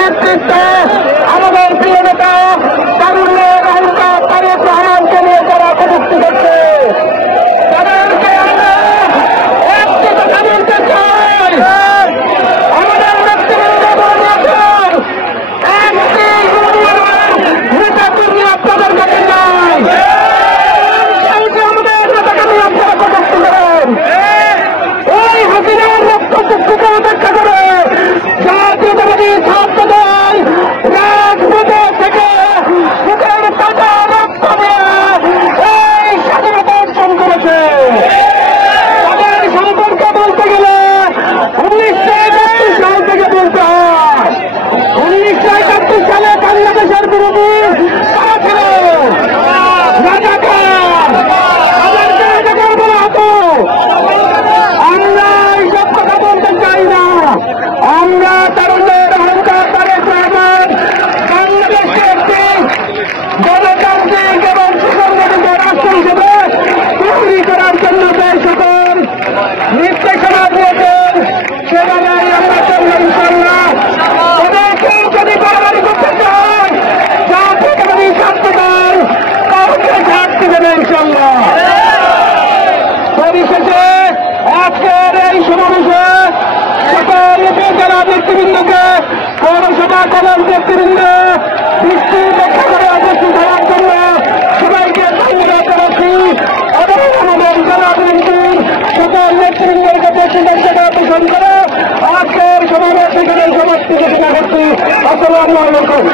নেতৃত্বে আমাদের প্রিয় নেতা তারুণ্যের অহংকার তারেক রহমানকে নিয়ে যারা কটূক্তি করছে তাদেরকে আমরা একটি কথা বলতে চাই। আমাদের নেতৃবৃন্দ বলেছেন একটি নেতা কর্মী আপনাদের কাছে নাই, আমাদের নেতাকে নিয়ে আপনারা কটূক্তি করেন। ওই হাসিনার রক্তচুক্তিকে অপেক্ষা করে জাতীয়তাবাদী ছাত্র দল রাজপথে থেকে বুকের তাজা রক্ত দিয়ে এই স্বাধীনতা অর্জন করেছে। তাদের সম্পর্কে বলতে গেলে 1971 সাল থেকে বলতে হয়। 1971 সালে বাংলাদেশের বিরোধী তারা ছিল রাজাকার, তাদেরকে রাজাকার বলা হতো। আমরা এইসব কথা বলতে চাই না। আমরা তারুণ্যের অহংকার তারেক রহমান বাংলাদেশকে একটি গণতান্ত্রিক এবং সুসংগঠিত রাষ্ট্র হিসেবে তৈরি করার জন্য যে সকল নির্দেশনা দিয়েছেন সেভাবে আমরা চলব ইনশাআল্লাহ। তবে কেউ যদি বাড়াবাড়ি করতে চায় জাতীয়তাবাদী ছাত্র দল কাউকে ছাড়তে দেবে ইনশাআল্লাহ। পরিশেষে আজকের এই সমাবেশে সকল উপজেলা নেতৃবৃন্দকে পৌরসভা কলেজ নেতৃবৃন্দ দৃষ্টি রক্ষা করে উপস্থিত হওয়ার জন্য সবাইকে ধন্যবাদ জানাচ্ছি এবং আমাদের জেলা বিএনপির সকল নেতৃবৃন্দের কাছে কৃতজ্ঞতা পোষণ করে আজকের সমাবেশ এখানে সমাপ্তি ঘোষণা করছি। আসসালামু আলাইকুম।